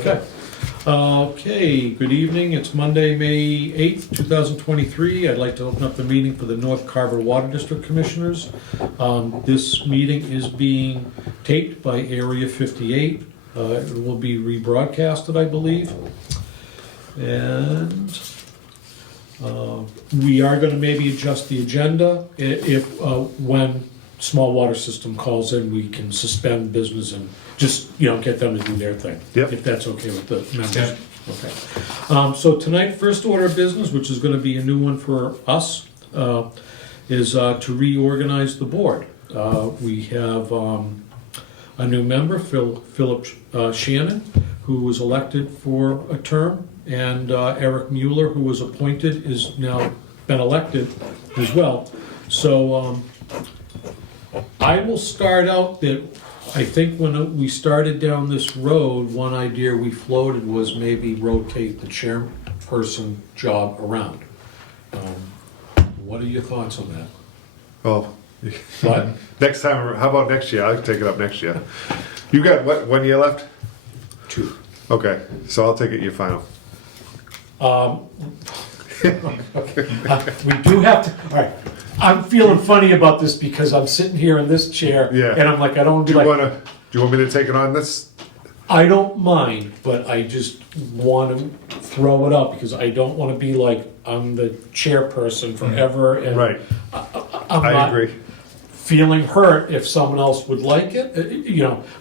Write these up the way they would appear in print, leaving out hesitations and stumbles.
Okay. Okay, good evening. It's Monday, May 8th, 2023. I'd like to open up the meeting for the North Carver Water District Commissioners. This meeting is being taped by Area 58. It will be rebroadcasted, I believe. And we are going to maybe adjust the agenda. If when small water system calls in, we can suspend business and just, get them to do their thing. Yep. If that's okay with the members. Yep. Okay. So tonight, first order of business, which is gonna be a new one for us, is to reorganize the board. We have a new member, Philip Shannon, who was elected for a term, and Eric Mueller, who was appointed, is now been elected as well. So I will start out that I think when we started down this road, one idea we floated was maybe rotate the chairperson job around. What are your thoughts on that? Well, What? next time, how about next year? I'll take it up next year. You got, what, 1 year left? 2. Okay, so I'll take it your final. We do have to, all right. I'm feeling funny about this because I'm sitting here in this chair, Yeah. and I'm like, I don't want Do to be you like, do you want me to take it on this? I don't mind, but I just want to throw it up because I don't want to be like, I'm the chairperson forever, and Right, I'm I not agree. feeling hurt if someone else would like it,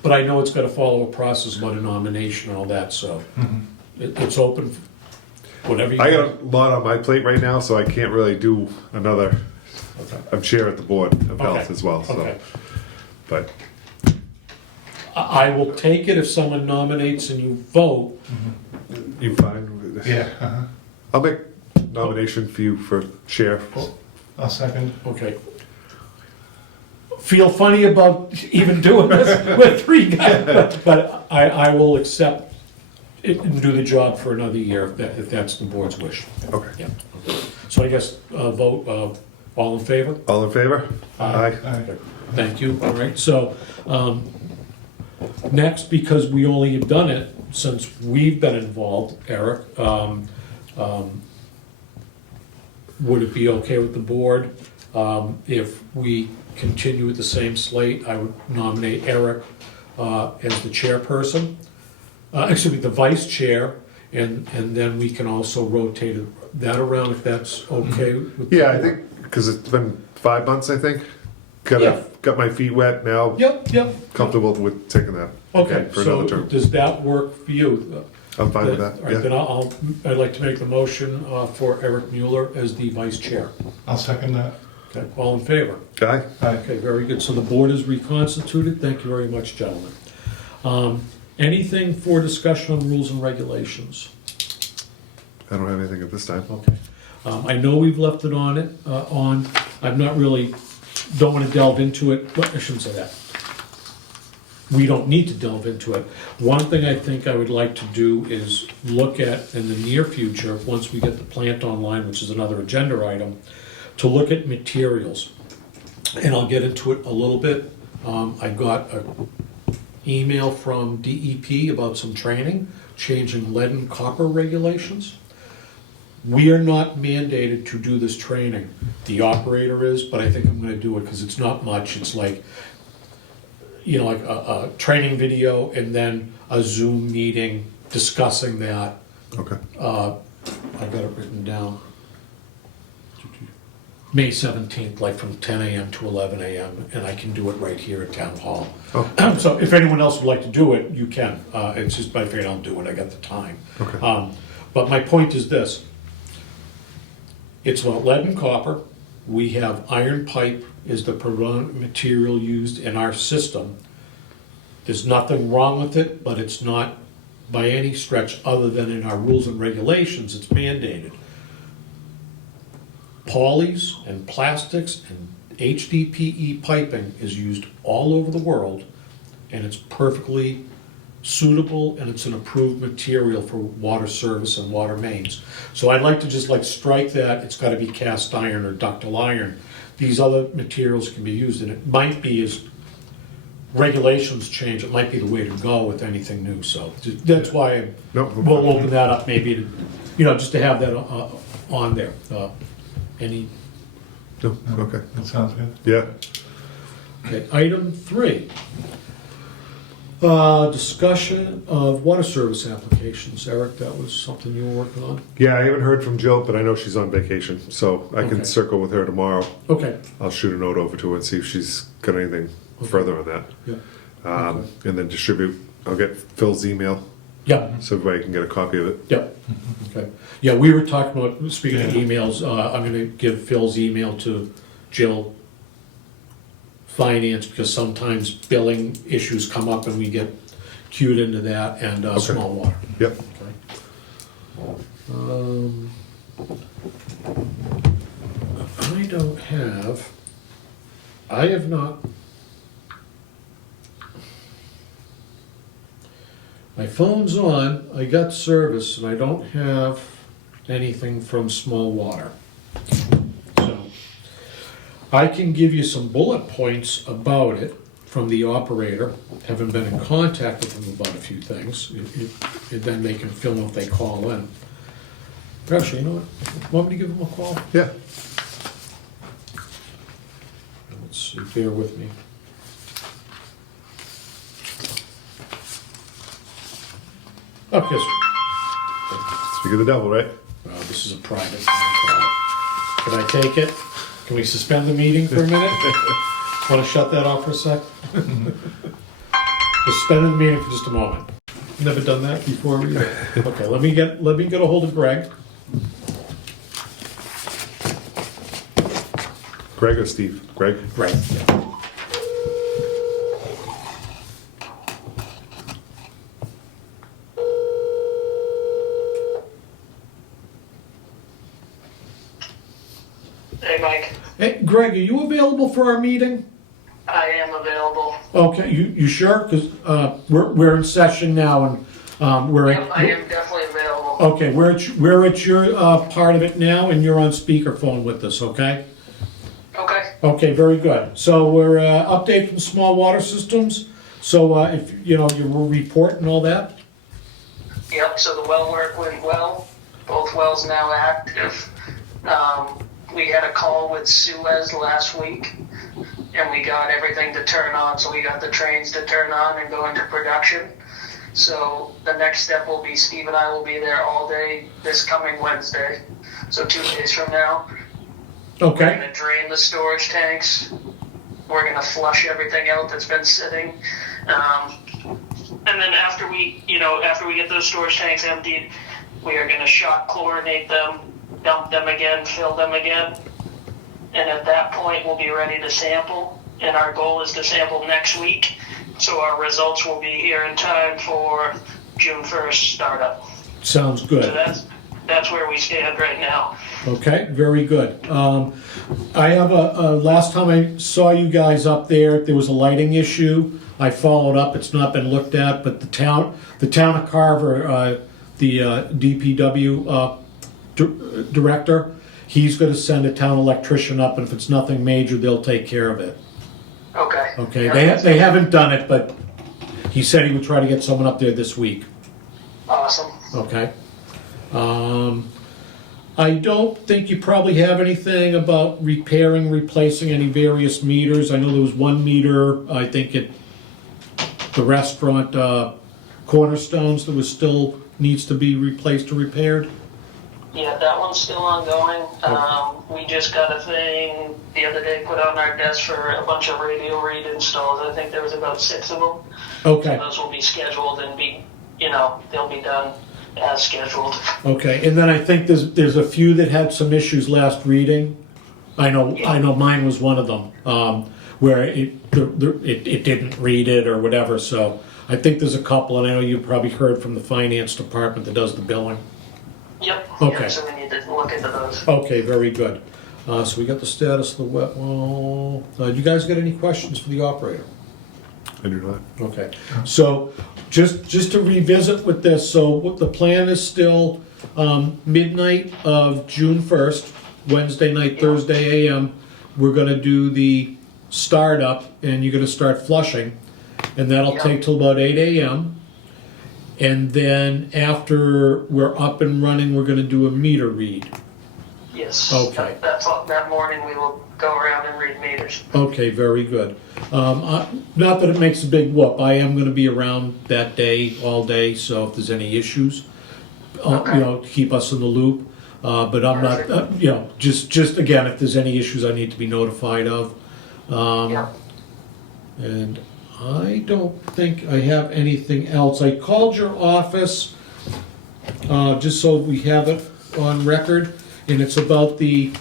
but I know it's got to follow a process about a nomination and all that, so it's open, whatever you I want. got a lot on my plate right now, so I can't really do another. Okay. I'm chair at the board of health Okay. as well, so. Okay. But, I will take it if someone nominates and you vote. you fine with this? Yeah, I'll make nomination for you for chair. I'll second. Okay. Feel funny about even doing this with 3 guys, but I will accept it and do the job for another year if that's the board's wish. Okay. Yeah. So I guess vote, all in favor? All in favor? Aye. Aye. Thank you. All right, so next, because we only have done it since we've been involved, Eric, would it be okay with the board if we continue with the same slate? I would nominate Eric as the chairperson, excuse me, the vice chair, and then we can also rotate that around if that's okay with the Yeah, I board. think, because it's been 5 months, I think. Yeah. Got my feet wet now. Yep. Comfortable with taking that. Okay, For so another term. does that work for you? I'm fine with that, All right, then I'd like to make the motion for Eric Mueller as the vice chair. I'll second that. Okay, all in favor? Aye? Okay, very good. So the board is reconstituted. Thank you very much, gentlemen. Anything for discussion on rules and regulations? I don't have anything at this time. Okay. I know we've left it on. I'm not really, don't want to delve into it. Well, I shouldn't say that. We don't need to delve into it. One thing I think I would like to do is look at, in the near future, once we get the plant online, which is another agenda item, to look at materials. And I'll get into it a little bit. I got an email from DEP about some training, changing lead and copper regulations. We are not mandated to do this training. The operator is, but I think I'm gonna do it because it's not much. It's like, like a training video and then a Zoom meeting discussing that. Okay. I got it written down. May 17th, like from 10 a.m. to 11 a.m., and I can do it right here at Town Hall. Oh. So if anyone else would like to do it, you can. It's just, but if I don't do it, I got the time. Okay. But my point is this. It's about lead and copper. We have iron pipe is the predominant material used in our system. There's nothing wrong with it, but it's not by any stretch other than in our rules and regulations, it's mandated. Polys and plastics and HDPE piping is used all over the world, and it's perfectly suitable and it's an approved material for water service and water mains. So I'd like to just strike that, it's gotta be cast iron or ductile iron. These other materials can be used, and it might be as regulations change, it might be the way to go with anything new, so that's why No, we'll open that up maybe to, just to have that on there. Any, no, okay, That sounds good. yeah. okay, item 3. Discussion of water service applications. Eric, that was something you were working on? Yeah, I haven't heard from Jill, but I know she's on vacation, so I Okay. can circle with her tomorrow. Okay, I'll shoot a note over to her and see if she's got anything further on that. yeah, And then distribute, I'll get Phil's email yeah, so everybody can get a copy of it. yeah, okay. Yeah, we were talking about, speaking of Yeah. emails, I'm gonna give Phil's email to Jill Finance, because sometimes billing issues come up and we get queued into that, and small water. Yep. Okay. I have not. My phone's on, I got service, and I don't have anything from small water. So, I can give you some bullet points about it from the operator, having been in contact with them about a few things, and then they can fill in if they call in. Actually, you know what, want me to give them a call? Yeah. Let's see, bear with me. Okay, Speak of the devil, right? this is a private call. Can I take it? Can we suspend the meeting for a minute? Want to shut that off for a sec? We'll suspend the meeting for just a moment. Never done that before either. Okay, let me get a hold of Greg. Greg or Steve? Greg? Greg. Yeah. Hey, Mike. Hey, Greg, are you available for our meeting? I am available. Okay, you sure? Because we're in session now, and we're Yep, I am definitely available. okay. We're at your part of it now, and you're on speakerphone with us. Okay. Okay. Okay, very good. So we're update from small water systems. So if your report and all that. Yep, so the well work went well. Both wells now active. We had a call with Suez last week, and we got everything to turn on. So we got the trains to turn on and go into production. So the next step will be Steve and I will be there all day this coming Wednesday. So 2 days from now. We're Okay. going to drain the storage tanks. We're going to flush everything out that's been sitting. And then after we get those storage tanks emptied, we are going to shock chlorinate them, dump them again, fill them again. And at that point, we'll be ready to sample. And our goal is to sample next week. So our results will be here in time for June 1st startup. Sounds So good. that's where we stand right now. Okay, very good. I have last time I saw you guys up there was a lighting issue. I followed up. It's not been looked at, but the town of Carver, the DPW director, he's going to send a town electrician up, and if it's nothing major, they'll take care of it. Okay. Okay, they haven't done it, but he said he would try to get someone up there this week. Awesome. Okay. I don't think you probably have anything about repairing, replacing any various meters. I know there was one meter, I think at the restaurant Cornerstones that was still needs to be replaced or repaired. Yeah, that one's still ongoing. We just got a thing the other day put on our desk for a bunch of radio read installs. I think there was about 6 of them. Okay, Those will be scheduled and they'll be done as scheduled. okay. And then I think there's a few that had some issues last reading. I know mine was one of them, where it didn't read it or whatever. So I think there's a couple, and I know you probably heard from the finance department that does the billing. Yep. Okay. Yep, so we need to look into those. Okay, very good. So we got the status of the wet well. You guys got any questions for the operator? I do not. Okay, so just to revisit with this, so what the plan is still midnight of June 1st, Wednesday night, Thursday AM, we're gonna do the startup, and you're gonna start flushing. and that'll Yep. take till about 8 AM. And then after we're up and running, we're gonna do a meter read. Yes. Okay. That morning we will go around and read meters. Okay, very good. Not that it makes a big whoop, I am gonna be around that day, all day, so if there's any issues, Okay. you know, keep us in the loop. But I'm not, you know, just again, if there's any issues I need to be notified of. Yeah. And I don't think I have anything else. I called your office, just so we have it on record, and it's about the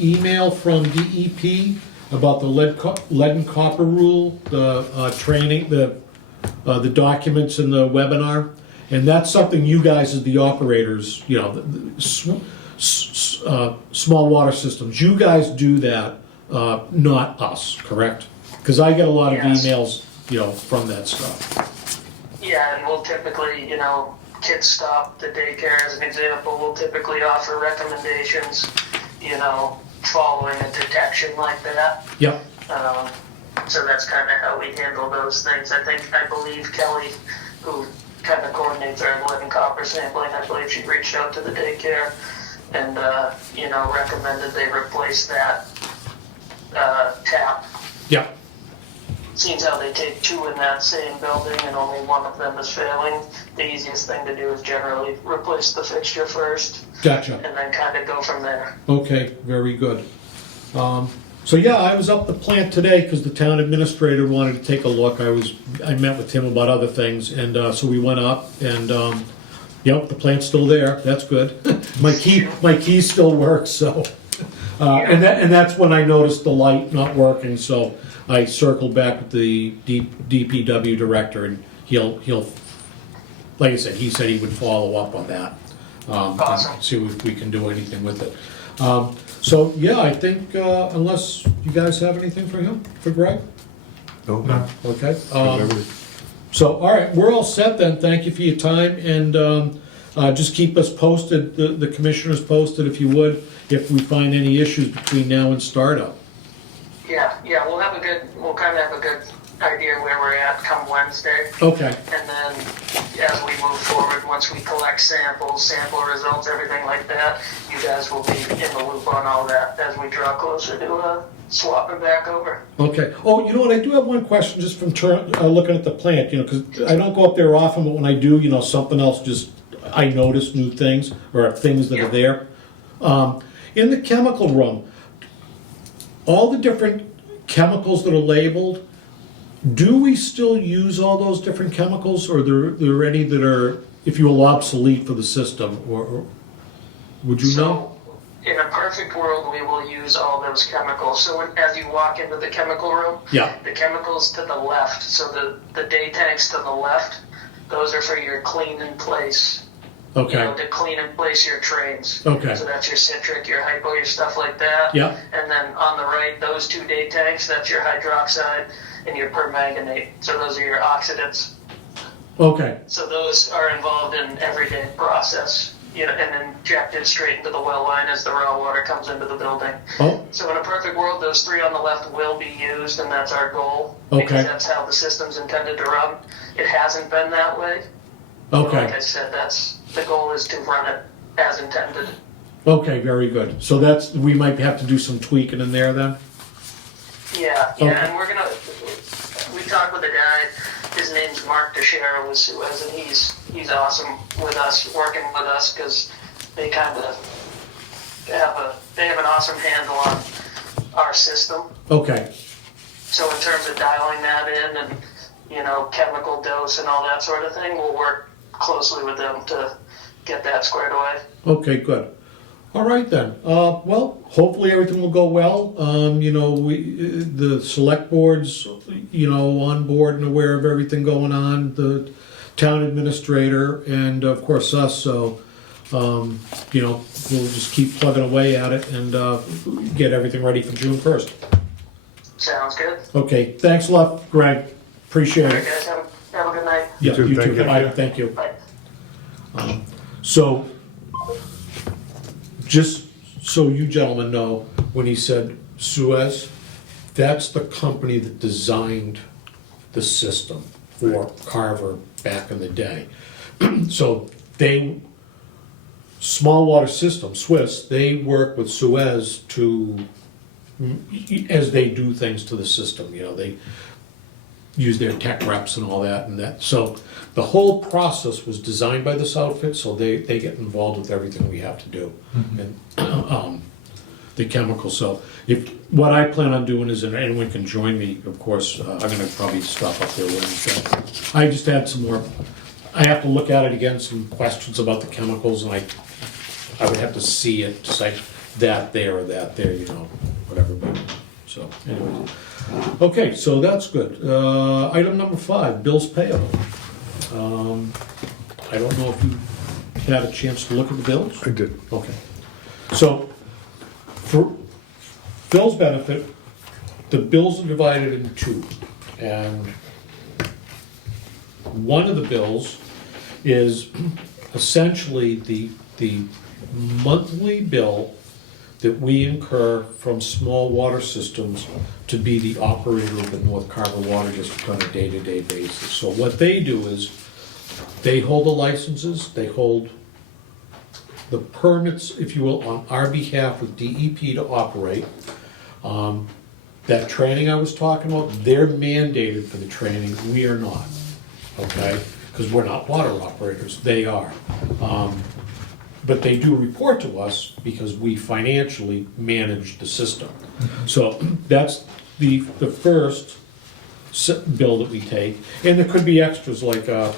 email from DEP about the lead and copper rule, the training, the documents in the webinar. And that's something you guys as the operators, you know, small water systems, you guys do that, not us, correct? Because I get a lot of Yes. emails, you know, from that stuff. Yeah, and we'll typically, Kids Stop, the daycare as an example, will typically offer recommendations, following a detection like that. Yep, So that's kind of how we handle those things. I believe Kelly, who kind of coordinates our lead and copper sampling, I believe she reached out to the daycare and, recommended they replace that tap. yep, Seems how they take two in that same building and only one of them is failing. The easiest thing to do is generally replace the fixture first gotcha. and then kind of go from there. Okay, very good. So yeah, I was up the plant today because the town administrator wanted to take a look. I met with him about other things, and so we went up, and yep, the plant's still there. That's good. my key still works. So, and that's when I noticed the light not working. So I circled back with the DPW director, and he'll like I said, he said he would follow up on that. Awesome. And see if we can do anything with it. So yeah, I think unless you guys have anything for Greg? No? No. Okay. So, all right, we're all set then. Thank you for your time, and just keep us posted, the commissioners posted, if you would, if we find any issues between now and startup. Yeah, we'll kind of have a good idea where we're at come Wednesday. Okay. And then as we move forward, once we collect samples, sample results, everything like that, you guys will be in the loop on all that as we draw closer to swapping back over. Okay. Oh, you know what? I do have one question just from looking at the plant, because I don't go up there often, but when I do, something else just, I notice new things or things that are there. In the chemical room, all the different chemicals that are labeled, do we still use all those different chemicals, or are there any that are, if you will, obsolete for the system, or would you know? So, in a perfect world, we will use all those chemicals. So as you walk into the chemical room, Yeah. the chemicals to the left, so the day tanks to the left, those are for your clean in place. Okay. To clean in place your trains. Okay. So that's your citric, your hypo, your stuff like that. Yeah. And then on the right, those two day tanks, that's your hydroxide and your permanganate. So those are your oxidants. Okay. So those are involved in everyday process, and injected straight into the well line as the raw water comes into the building. Oh. So in a perfect world, those three on the left will be used, and that's our goal. Okay. Because that's how the system's intended to run. It hasn't been that way. Okay. Like I said, the goal is to run it as intended. Okay, very good. So we might have to do some tweaking in there then? Yeah, Okay. and we talked with a guy, his name's Mark Teixeira with Suez, and he's awesome with us, working with us, because they kind of have an awesome handle on our system. Okay. So in terms of dialing that in and, chemical dose and all that sort of thing, we'll work closely with them to get that squared away. Okay, good. All right then. Well, hopefully everything will go well. The select board's, on board and aware of everything going on, the town administrator, and of course us. So, we'll just keep plugging away at it and get everything ready for June 1st. Sounds good. Okay, thanks a lot, Greg. Appreciate All right, it. guys, have a good night. Yeah, too, thank you. Bye, thank you. Bye. So, just so you gentlemen know, when he said Suez, that's the company that designed the system for Carver back in the day. So small water system, Swiss, they work with Suez as they do things to the system, they use their tech reps and all that. So the whole process was designed by this outfit, so they get involved with everything we have to do. And the chemicals, so what I plan on doing is, and anyone can join me, of course, I'm gonna probably stop up there Wednesday. I just had some more, I have to look at it again, some questions about the chemicals, and I would have to see it to say that there or that there, whatever, but, so, anyway. Okay, so that's good. Item number 5, bills payable. I don't know if you had a chance to look at the bills? I did. Okay. So, for Phil's benefit, the bills are divided into 2. And one of the bills is essentially the monthly bill that we incur from small water systems to be the operator of the North Carver Water District on a day-to-day basis. So what they do is, they hold the licenses, they hold the permits, if you will, on our behalf with DEP to operate. That training I was talking about, they're mandated for the training, we are not, okay? Because we're not water operators, they are. But they do report to us because we financially manage the system. So that's the first bill that we take. And there could be extras like, well,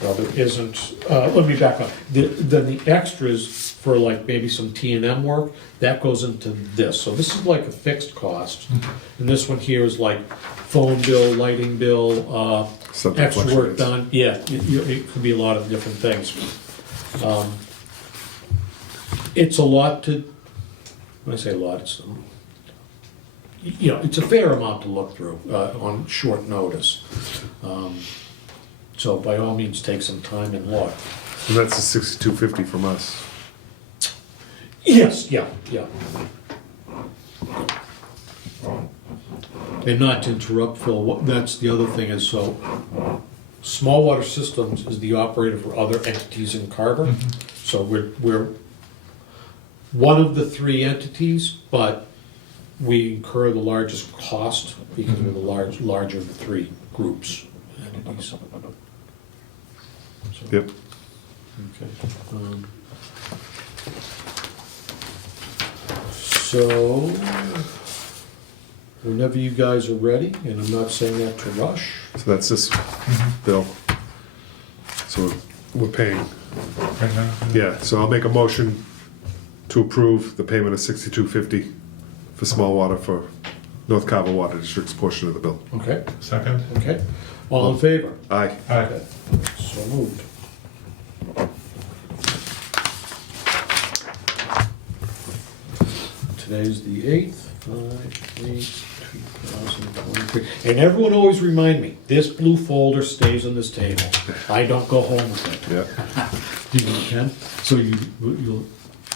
there isn't, let me back up. The extras for like maybe some T&M work, that goes into this. So this is like a fixed cost. And this one here is like phone bill, lighting bill, Something extra work fluctuates. done. Yeah, it could be a lot of different things. It's a lot when I say a lot, it's, it's a fair amount to look through on short notice. So by all means, take some time and look. And that's the 6250 from us. Yes, yeah. And not to interrupt, Phil, that's the other thing is, so Small Water Systems is the operator for other entities in Carver. So we're one of the 3 entities, but we incur the largest cost because we're the larger of the 3 groups, entities. So, Yep. okay. So, whenever you guys are ready, and I'm not saying that to rush. So that's this bill. So we're paying. Right now? Yeah, so I'll make a motion to approve the payment of $62.50 for small water for North Carver Water District's portion of the bill. Okay, Second? okay. All in favor? Aye. Aye. Okay. So moved. Today's the 8th, 5/8/2023. And everyone always remind me, this blue folder stays on this table. I don't go home with it. Yeah. You can? So you'll,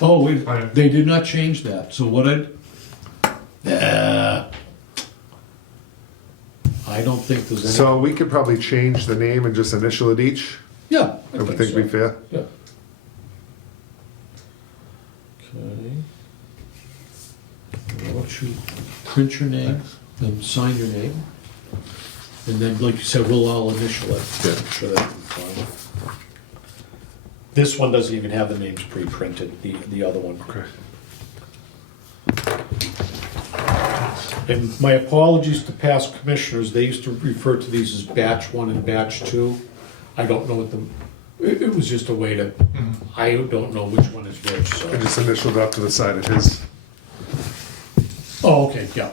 oh, wait, Fine. they did not change that. So what I don't think there's any. So we could probably change the name and just initial it each. Yeah, I I would think think so. be fair. Yeah. Okay. Why don't you print your name and sign your name? And then, like you said, we'll all initial it. Yeah. I'm sure that'll be fine. This one doesn't even have the names pre-printed, the other one. Okay. And my apologies to past commissioners, they used to refer to these as batch 1 and batch 2. I don't know what it was just a way to, I don't know which one is which, so. I just initialed up to the side of his. Oh, okay, yeah.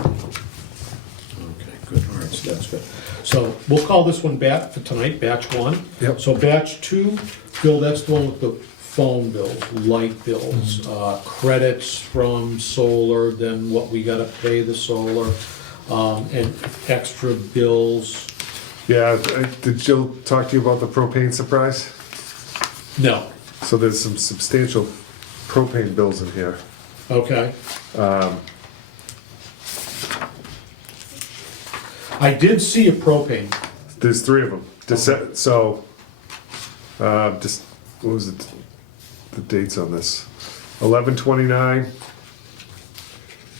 Okay, good, all right, so that's good. So we'll call this one for tonight, batch 1. Yep. So batch 2, Phil, that's the one with the phone bills, light bills, credits from solar, then what we gotta pay the solar, and extra bills. Yeah, did Jill talk to you about the propane surprise? No, So there's some substantial propane bills in here. okay, I did see a propane. There's three of them. So, just, what was it, the dates on this? 11/29,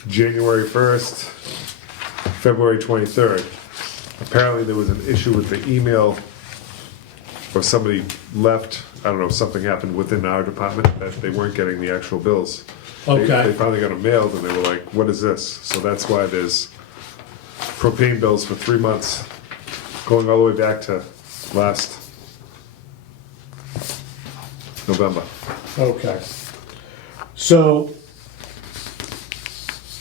January 1st, February 23rd. Apparently there was an issue with the email, or somebody left, I don't know, something happened within our department that they weren't getting the actual bills. Okay. They finally got them mailed and they were like, what is this? So that's why there's propane bills for 3 months, going all the way back to last November. Okay. So,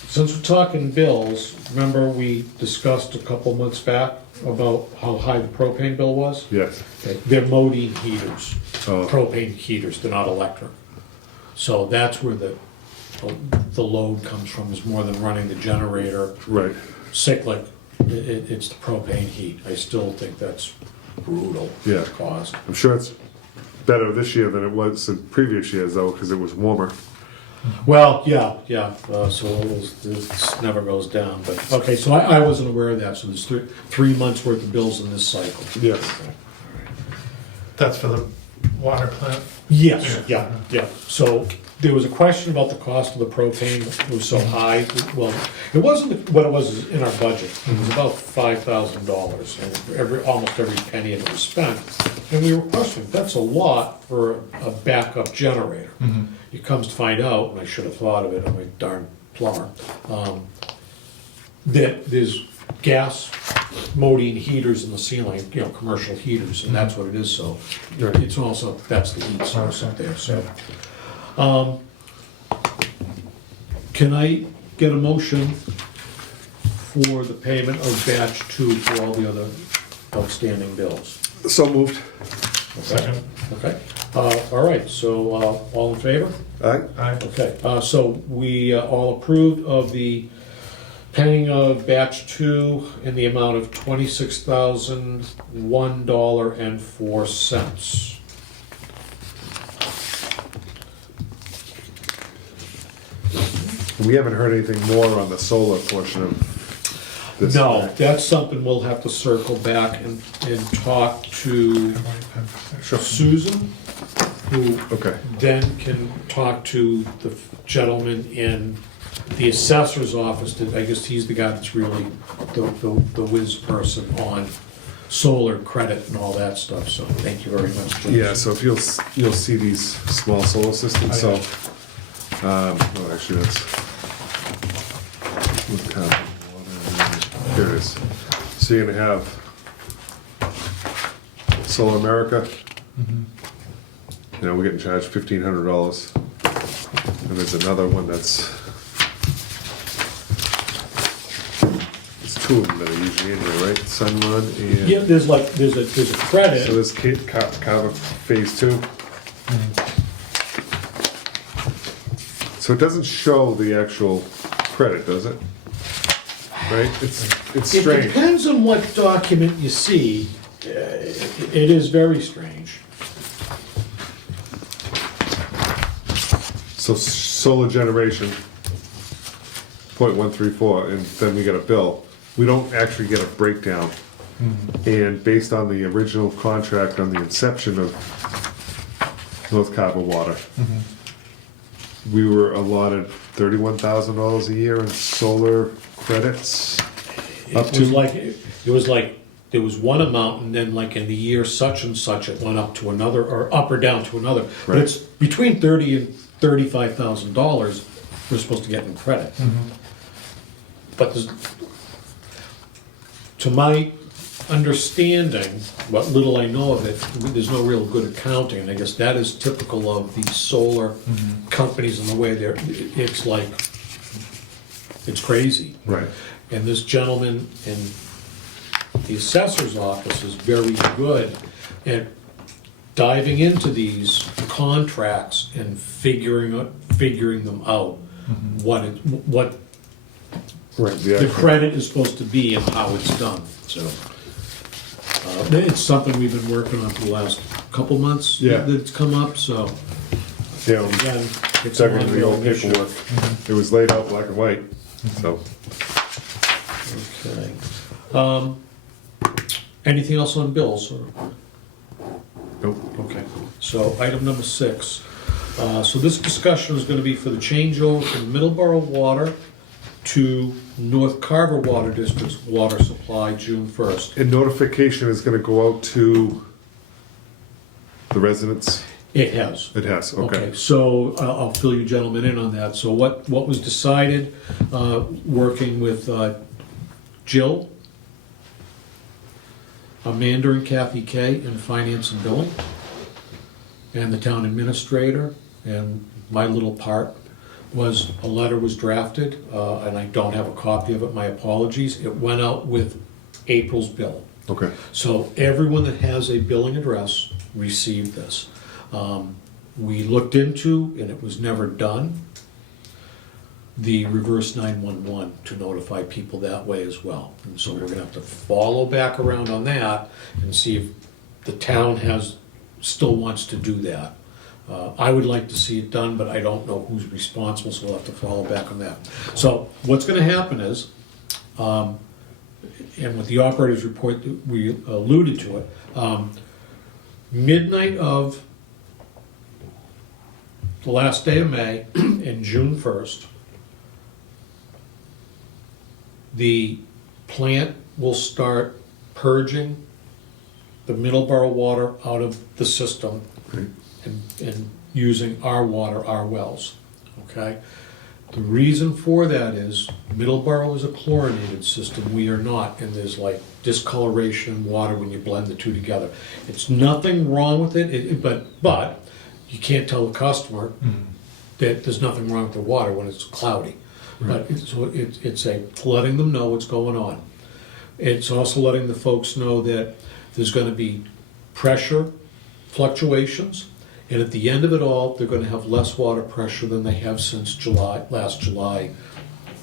since we're talking bills, remember we discussed a couple months back about how high the propane bill was? Yes. Okay, they're modine heaters, Oh. propane heaters, they're not electric. So that's where the load comes from, is more than running the generator, Right. cyclic, it's the propane heat. I still think that's brutal Yeah. cost. I'm sure it's better this year than it was in previous years though, because it was warmer. Well, yeah, so it never goes down, but, okay, so I wasn't aware of that, so there's 3 months worth of bills in this cycle. Yes. That's for the water plant. Yes, yeah. So there was a question about the cost of the propane, it was so high. Well, it wasn't what it was in our budget. It was about $5,000, and almost every penny of it was spent. And we were questioning, that's a lot for a backup generator. It comes to find out, and I should have thought of it, I'm a darn plumber, that there's gas modine heaters in the ceiling, commercial heaters, and that's what it is, so Right. it's also, that's the heat source up there, so. Can I get a motion for the payment of batch 2 for all the other outstanding bills? So moved. Second. Okay, all right, so, all in favor? Aye. Aye. Okay, so we all approved of the paying of batch 2 in the amount of $26,001.04. We haven't heard anything more on the solar portion of this. No, that's something we'll have to circle back and talk to Susan, who Okay. then can talk to the gentleman in the assessor's office, that I guess he's the guy that's really the whiz person on solar credit and all that stuff, so thank you very much, James. Yeah, so if you'll see these small solar systems, so, oh, actually, that's, what kind of water, here it is. So you're gonna have Solar America, we're getting charged $1,500. And there's another one that's, there's 2 of them that are usually in here, right? Sunrun and. Yeah, there's a So credit, there's Carver Phase 2. So it doesn't show the actual credit, does it? Right? It's it strange. depends on what document you see, it is very strange. So solar generation, 0.134, and then we get a bill. We don't actually get a breakdown. And based on the original contract on the inception of North Carver Water, we were allotted $31,000 a year in solar credits. It was like there was one amount, and then like in the year such and such, it went up to another, or up or down to another. But Right. it's between $30,000 and $35,000 we're supposed to get in credit. But to my understanding, what little I know of it, there's no real good accounting, and I guess that is typical of these solar companies and the way it's like, it's crazy. Right. And this gentleman in the assessor's office is very good at diving into these contracts and figuring them out, what Right. the credit is supposed to be and how it's done, so. It's something we've been working on for the last couple months. Yeah. That it's come up, so, Yeah, again, it's an dug into the old ongoing issue. paperwork. It was laid out black and white, so. Okay. Anything else on bills? Or? Nope. Okay, so item number 6. So this discussion is gonna be for the changeover from Middleborough Water to North Carver Water District's water supply June 1st. And notification is gonna go out to the residents? It has. It has, okay. So I'll fill you gentlemen in on that. So what was decided, working with Jill, Amanda and Kathy Kay in finance and billing, and the town administrator, and my little part, was a letter was drafted, and I don't have a copy of it, my apologies. It went out with April's bill. Okay, So everyone that has a billing address received this. We looked into, and it was never done, the reverse 911 to notify people that way as well. And so we're gonna have to follow back around on that and see if the town still wants to do that. I would like to see it done, but I don't know who's responsible, so we'll have to follow back on that. So what's gonna happen is, and with the operator's report, we alluded to it, midnight of the last day of May and June 1st, the plant will start purging the Middleborough water out of the system right, and using our water, our wells, okay? The reason for that is Middleborough is a chlorinated system, we are not, and there's like discoloration in water when you blend the two together. It's nothing wrong with it, but you can't tell the customer that there's nothing wrong with the water when it's cloudy. But it's letting them know what's going on. It's also letting the folks know that there's gonna be pressure fluctuations, and at the end of it all, they're gonna have less water pressure than they have since last July,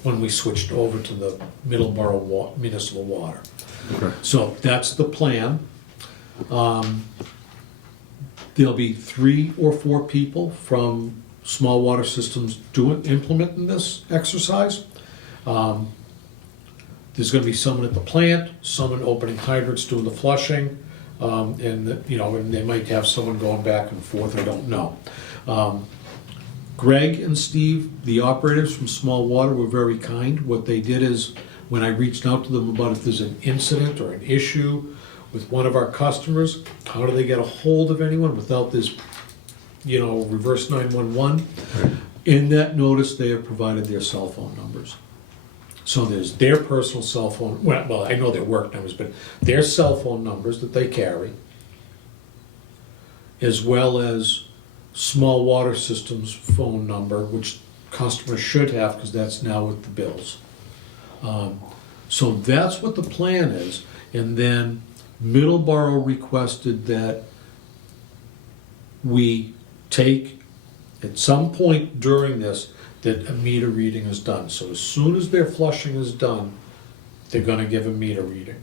when we switched over to the Middleborough municipal water. okay. So that's the plan. There'll be 3 or 4 people from small water systems implementing this exercise. There's gonna be someone at the plant, someone opening hydrants, doing the flushing, and they might have someone going back and forth, I don't know. Greg and Steve, the operators from Small Water, were very kind. What they did is, when I reached out to them about if there's an incident or an issue with one of our customers, how do they get a hold of anyone without this, reverse 911? In that notice, they have provided their cell phone numbers. So there's their personal cell phone, well, I know their work numbers, but their cell phone numbers that they carry, as well as Small Water Systems phone number, which customers should have, because that's now with the bills. So that's what the plan is. And then Middleborough requested that we take, at some point during this, that a meter reading is done. So as soon as their flushing is done, they're gonna give a meter reading,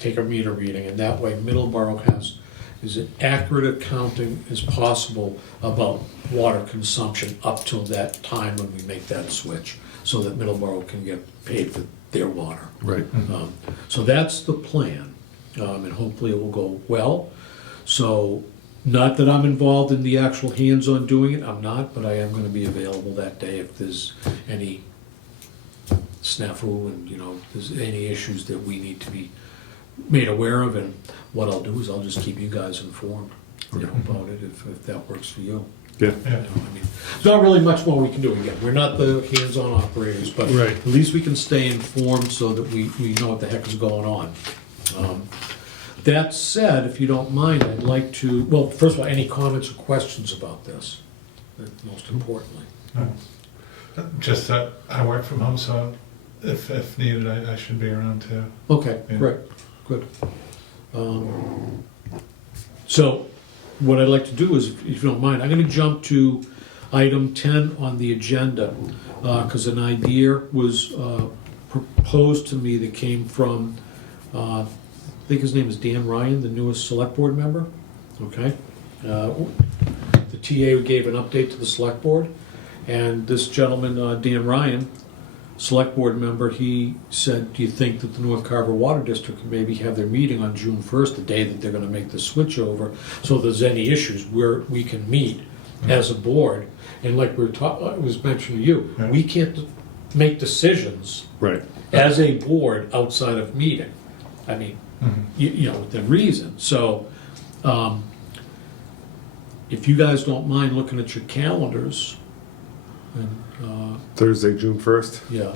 take a meter reading, and that way Middleborough has as accurate accounting as possible about water consumption up till that time when we make that switch, so that Middleborough can get paid for their water. Right. So that's the plan, and hopefully it will go well. So, not that I'm involved in the actual hands-on doing it, I'm not, but I am gonna be available that day if there's any snafu and, if there's any issues that we need to be made aware of. And what I'll do is I'll just keep you guys informed, about it if that works for you. Yeah, Yeah. There's not really much more we can do. Again, we're not the hands-on operators, but Right. at least we can stay informed so that we know what the heck is going on. That said, if you don't mind, I'd like to, well, first of all, any comments or questions about this, most importantly? Just that I work from home, so if needed, I should be around too. Okay, Yeah. great, good. So, what I'd like to do is, if you don't mind, I'm gonna jump to item 10 on the agenda, because an idea was proposed to me that came from, I think his name is Dan Ryan, the newest select board member, okay? The TA gave an update to the select board, and this gentleman, Dan Ryan, select board member, he said, do you think that the North Carver Water District could maybe have their meeting on June 1st, the day that they're gonna make the switch over, so if there's any issues where we can meet as a board, and like it was mentioned to you, Yeah. we can't make decisions Right. as a board outside of meeting. I mean, you know, within reason. So, if you guys don't mind looking at your calendars, and, Thursday, June 1st. yeah,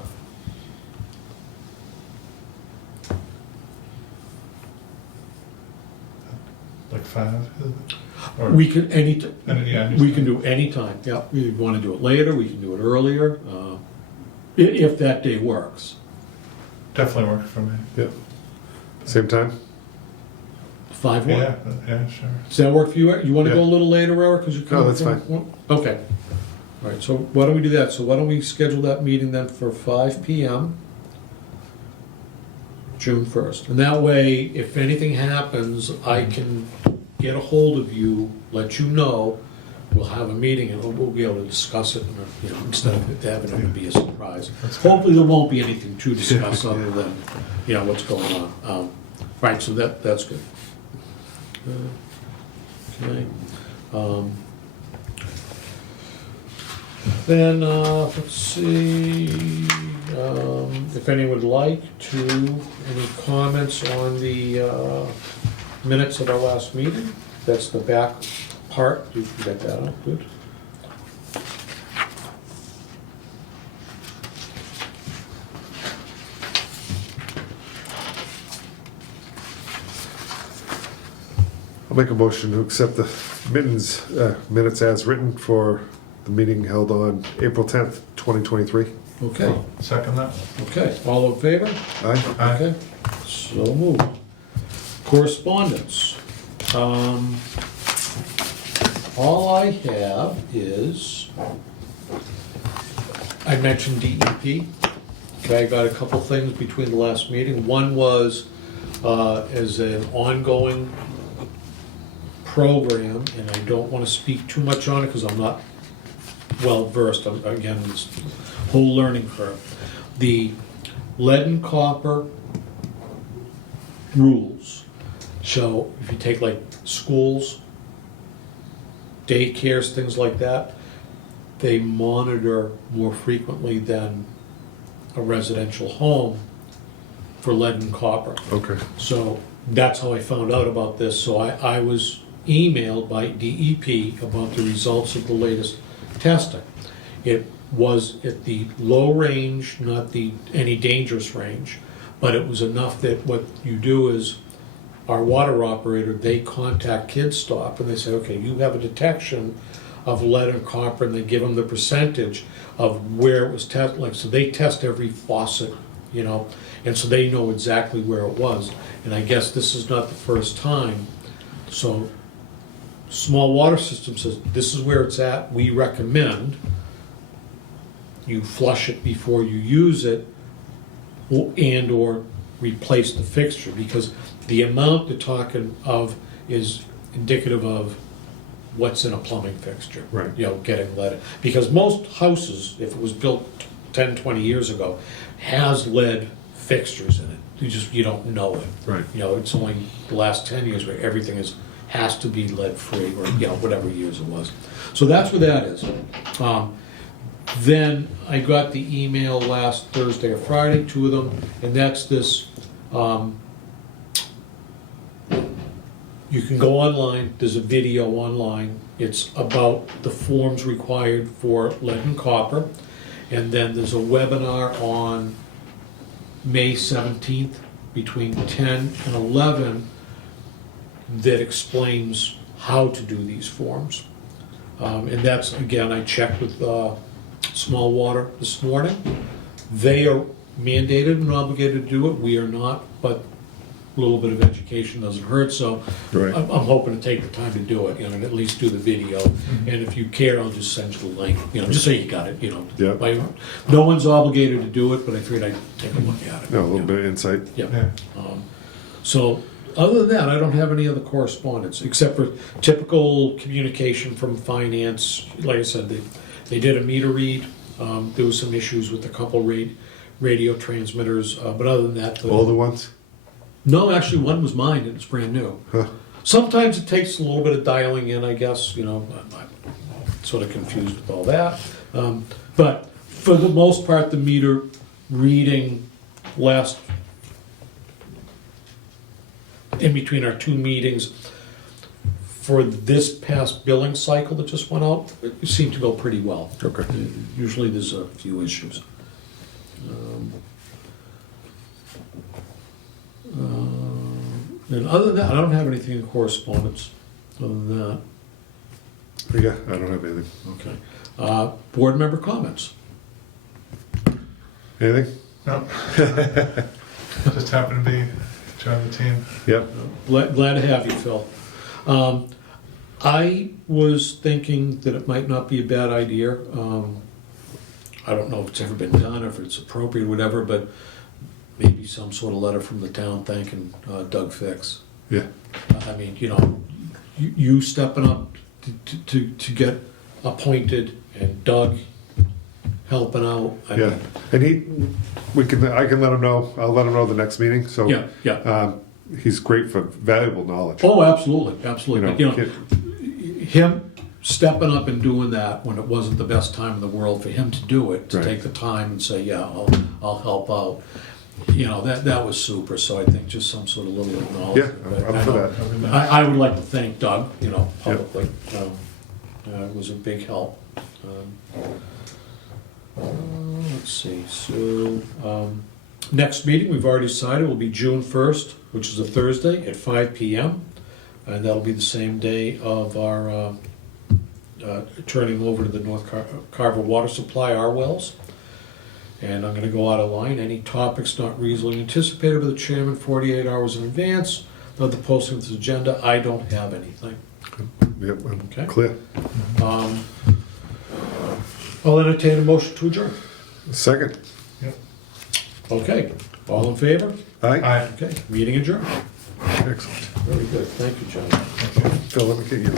Like 5? Is it? Or- we can, Yeah, I understand. we can do any time, yeah. We wanna do it later, we can do it earlier, if that day works. Definitely works for me. Yeah. Same time? 5 Yeah, yeah, sure. Does that work for you? You wanna go a Yeah. little later, Eric? 'Cause you No, that's fine. Okay. All right, so why don't we do that? So why don't we schedule that meeting then for 5 PM, June 1st? And that way, if anything happens, I can get a hold of you, let you know. We'll have a meeting and we'll be able to discuss it, you know, instead of having it be a surprise. That's good. Hopefully, there won't be anything to discuss other than, you know, what's going on. Right, so that's good. Okay. Then, let's see, if anyone would like to, any comments on the minutes of our last meeting? That's the back part, you can get that out, good. I'll make a motion to accept the minutes as written for the meeting held on April 10th, 2023. Okay, Second that? okay, all in favor? Aye. Aye. Okay, so moved. Correspondence. All I have is, I mentioned DEP. Okay, I got a couple things between the last meeting. One was, as an ongoing program, and I don't want to speak too much on it because I'm not well versed, again, this whole learning curve. The lead and copper rules. So if you take like schools, daycares, things like that, they monitor more frequently than a residential home for lead and copper. Okay. So that's how I found out about this. So I was emailed by DEP about the results of the latest testing. It was at the low range, not the any dangerous range, but it was enough that what you do is our water operator, they contact KidStop and they say, okay, you have a detection of lead and copper, and they give them the percentage of where it was tested. Like, so they test every faucet, you know, and so they know exactly where it was. And I guess this is not the first time. So small water system says, this is where it's at. We recommend you flush it before you use it, and or replace the fixture, because the amount they're talking of is indicative of what's in a plumbing fixture. Right. You know, getting lead. Because most houses, if it was built 10, 20 years ago, has lead fixtures in it. You don't know it. Right. You know, it's only the last 10 years where everything has to be lead free, or, you know, whatever years it was. So that's what that is. Then I got the email last Thursday or Friday, 2 of them, and that's this, you can go online, there's a video online, it's about the forms required for lead and copper, and then there's a webinar on May 17th between 10 and 11 that explains how to do these forms. And that's, again, I checked with Small Water this morning. They are mandated and obligated to do it, we are not, but a little bit of education doesn't hurt, so Right. I'm hoping to take the time to do it, you know, and at least do the video. And if you care, I'll just send you the link, you know, just so you got it, you know. Yeah. No one's obligated to do it, but I figured I'd take a look at it. No, a little bit of insight. Yeah. Yeah. So, other than that, I don't have any other correspondence, except for typical communication from finance. Like I said, they did a meter read. There was some issues with a couple radio transmitters, but other than that. Older ones? No, actually, one was mine, and it's brand new. Huh. Sometimes it takes a little bit of dialing in, I guess, you know, I'm sort of confused with all that. But for the most part, the meter reading last, in between our two meetings, for this past billing cycle that just went out, it seemed to go pretty well. Okay. Usually there's a few issues. And other than that, I don't have anything in correspondence, other than that. Yeah, I don't have anything. Okay. Board member comments? Anything? No. Just happened to be joining the team. Yep. Glad to have you, Phil. I was thinking that it might not be a bad idea. I don't know if it's ever been done, or if it's appropriate, or whatever, but maybe some sort of letter from the town thanking Doug Fix. Yeah. I mean, you know, you stepping up to get appointed, and Doug helping out. I Yeah. mean, And I can let him know, I'll let him know the next meeting, so. Yeah. He's great for valuable knowledge. Oh, absolutely, absolutely. But, you know, kid- him stepping up and doing that when it wasn't the best time in the world for him to do it, to Right. take the time and say, yeah, I'll help out. You know, that was super, so I think just some sort of little Yeah, acknowledgement. But I'm I for know- that. I would like to thank Doug, you know, publicly. It was a big help. Let's see, so, next meeting, we've already decided, will be June 1st, which is a Thursday at 5 PM. And that'll be the same day of our turning over to the North Carver Water Supply, our wells. And I'm gonna go out of line. Any topics not reasonably anticipated by the chairman 48 hours in advance of the posting of the agenda, I don't have anything. Yep, I'm Okay. clear. I'll entertain a motion to adjourn. Second. Yep. Okay, all in favor? Aye. Aye. Okay, meeting adjourned. Excellent. Very good, thank you, John. Thank you. Phil, let me get you.